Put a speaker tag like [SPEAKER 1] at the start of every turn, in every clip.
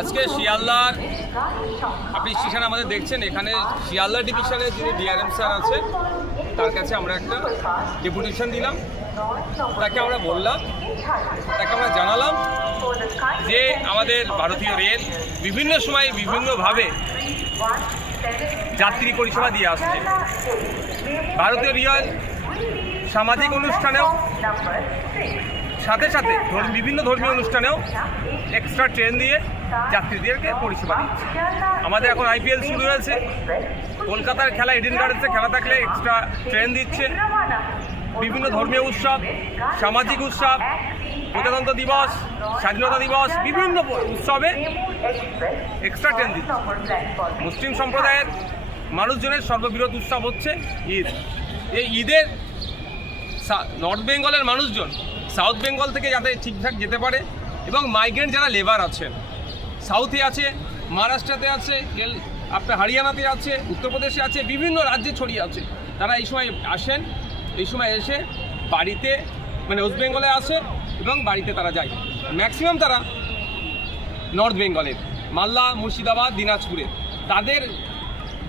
[SPEAKER 1] আজকে শিয়ালদার আপনি স্টেশন আমাদের দেখছেন, এখানে শিয়ালদা ডিভিশনের যিনি ডিআরএম স্যার আছে, তার কাছে আমরা একটা ডেপুটেশন দিলাম। তাকে আমরা বললাম, তাকে আমরা জানালাম যে আমাদের ভারতীয় রেল বিভিন্ন সময় বিভিন্নভাবে যাত্রী পরিষেবা দিয়ে আসছে। ভারতীয় রেল সামাজিক অনুষ্ঠানেও সাথে সাথে বিভিন্ন ধর্মীয় অনুষ্ঠানেও এক্সট্রা ট্রেন দিয়ে যাত্রীদেরকে পরিষেবা দিচ্ছে। আমাদের এখন আইপিএল শুরু হয়েছে। কলকাতার খেলা এডিন গার্ডেন্সে খেলা থাকলে এক্সট্রা ট্রেন দিচ্ছে। বিভিন্ন ধর্মীয় উৎসব, সামাজিক উৎসব, প্রজাতন্ত্র দিবস, স্বাধীনতা দিবস, বিভিন্ন উৎসবে এক্সট্রা ট্রেন দিচ্ছে। মুসলিম সম্প্রদায়ের মানুষজনের সর্ববৃহৎ উৎসব হচ্ছে ঈদ। এই ঈদের নর্থ বেঙ্গলের মানুষজন সাউথ বেঙ্গল থেকে যাতে ঠিকঠাক যেতে পারে এবং মাইগ্রেন্ট যারা লেবার আছেন, সাউথে আছে, মহারাষ্ট্রতে আছে আপনার হরিয়ানাতে আছে, উত্তরপ্রদেশে আছে, বিভিন্ন রাজ্যে ছড়িয়ে আছে। তারা এই সময় আসেন, এই সময় এসে বাড়িতে মানে ওয়েস্ট বেঙ্গলে আসে এবং বাড়িতে তারা যায়। ম্যাক্সিমাম তারা নর্থ বেঙ্গলের, মালদা, মুর্শিদাবাদ দিনাজপুরে তাদের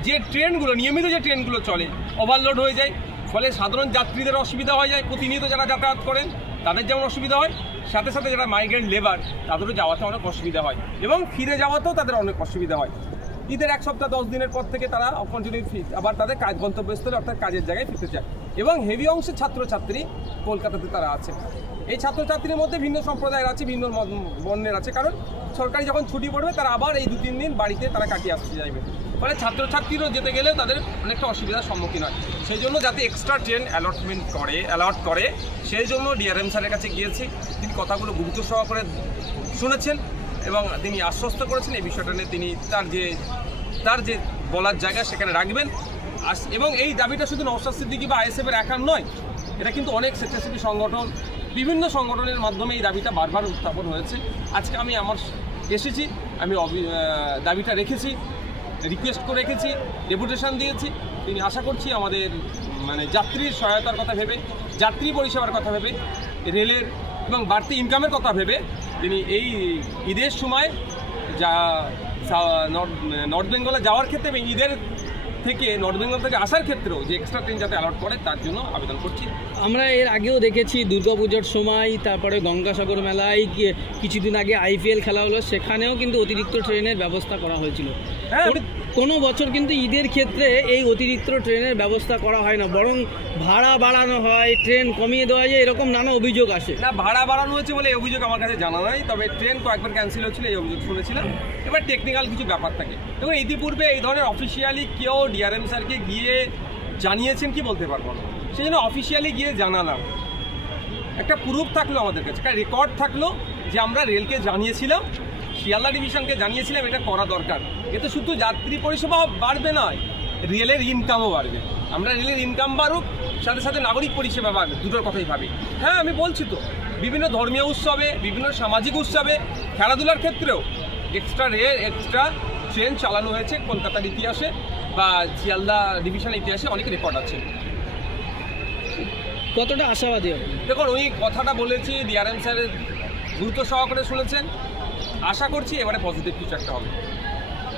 [SPEAKER 1] যে ট্রেনগুলো, নিয়মিত যে ট্রেনগুলো চলে, ওভারলোড হয়ে যায়, ফলে সাধারণ যাত্রীদের অসুবিধা হয়ে যায়, প্রতিনিয়ত যারা যাতায়াত করেন তাদের যেমন অসুবিধা হয়, সাথে সাথে যারা মাইগ্রেন্ট লেবার তাদেরও যাওয়াতে অনেক অসুবিধা হয় এবং ফিরে যাওয়াতেও তাদের অনেক অসুবিধা হয়। ঈদের এক সপ্তাহ, দশ দিনের পর থেকে তারা কন্টিনিউ আবার তাদের কাজ গন্তব্যস্থলে অর্থাৎ কাজের জায়গায় ফিরতে চায় এবং হেভি অংশের ছাত্রছাত্রী কলকাতাতে তারা আছে। এই ছাত্রছাত্রীর মধ্যে ভিন্ন সম্প্রদায়ের আছে, ভিন্ন বর্ণের আছে, কারণ সরকারি যখন ছুটি পড়বে, তারা আবার এই দু তিন দিন বাড়িতে তারা কাটিয়ে আসতে চাইবে। ফলে ছাত্রছাত্রীরও যেতে গেলে তাদের অনেকটা অসুবিধার সম্মুখীন হয়। সেই জন্য যাতে এক্সট্রা ট্রেন অ্যালটমেন্ট করে অ্যালট করে সেই জন্য ডিআরএম স্যারের কাছে গিয়েছি। তিনি কথাগুলো গুরুত্ব সহকারে শুনেছেন এবং তিনি আশ্বস্ত করেছেন এই বিষয়টা নিয়ে। তিনি তার যে তার যে বলার জায়গা সেখানে রাখবেন। এবং এই দাবিটা শুধু নওশাদ সিদ্দিকী বা আইএসএফের একার নয়, এটা কিন্তু অনেক স্বেচ্ছাসেবী সংগঠন, বিভিন্ন সংগঠনের মাধ্যমে এই দাবিটা বারবার উত্থাপন হয়েছে। আজকে আমি আমার এসেছি, আমি দাবিটা রেখেছি। রিকোয়েস্ট করে রেখেছি ডেপুটেশন দিয়েছি। তিনি আশা করছি আমাদের মানে যাত্রীর সহায়তার কথা ভেবে, যাত্রী পরিষেবার কথা ভেবে, রেলের এবং বাড়তি ইনকামের কথা ভেবে, তিনি এই ঈদের সময় যা নর্থ বেঙ্গলে যাওয়ার ক্ষেত্রে এবং ঈদের থেকে নর্থ বেঙ্গল থেকে আসার ক্ষেত্রেও যে এক্সট্রা ট্রেন যাতে অ্যালট করে, তার জন্য আবেদন করছি।
[SPEAKER 2] আমরা এর আগেও দেখেছি দুর্গাপুজোর সময়, তারপরে গঙ্গাসাগর মেলায় কিছুদিন আগে আইপিএল খেলা হলো, সেখানেও কিন্তু অতিরিক্ত ট্রেনের ব্যবস্থা করা হয়েছিল।
[SPEAKER 1] হ্যাঁ
[SPEAKER 2] কোনো- কোনো বছর কিন্তু ঈদের ক্ষেত্রে এই অতিরিক্ত ট্রেনের ব্যবস্থা করা হয় না বরং ভাড়া বাড়ানো হয় ট্রেন কমিয়ে দেওয়া যায় এরকম নানা অভিযোগ আসে।
[SPEAKER 1] না ভাড়া বাড়ানো হয়েছে বলে এই অভিযোগ আমার কাছে জানা নাই তবে ট্রেন কয়েকবার ক্যান্সেল হয়েছিল এই অভিযোগ শুনেছিলাম। এবার টেকনিক্যাল কিছু ব্যাপার থাকে। এবং ইতিপূর্বে এই ধরনের অফিসিয়ালি কেউ ডিআরএম স্যারকে গিয়ে জানিয়েছেন কি বলতে পারব না। সেই জন্য অফিসিয়ালি গিয়ে জানালাম। একটা প্রুফ থাকল আমাদের কাছে একটা রেকর্ড থাকল যে আমরা রেলকে জানিয়েছিলাম শিয়ালদা ডিভিশনকে জানিয়েছিলাম এটা করা দরকার। এতে শুধু যাত্রী পরিষেবা বাড়বে নয় রেলের ইনকামও বাড়বে। আমরা রেলের ইনকাম বাড়ুক সাথে সাথে নাগরিক পরিষেবা বাড়বে দুটোর কথাই ভাবি। হ্যাঁ আমি বলছি তো বিভিন্ন ধর্মীয় উৎসবে বিভিন্ন সামাজিক উৎসবে খেলাধুলার ক্ষেত্রেও এক্সট্রা রেল এক্সট্রা ট্রেন চালানো হয়েছে কলকাতার ইতিহাসে বা শিয়ালদা ডিভিশনের ইতিহাসে অনেক রেকর্ড আছে।
[SPEAKER 2] কতটা আশাবাদী হবে
[SPEAKER 1] দেখুন ওই কথাটা বলেছি ডিআরএম স্যারের গুরুত্ব সহকারে শুনেছেন। আশা করছি এবারে পজিটিভ কিছু একটা হবে।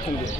[SPEAKER 2] Thank you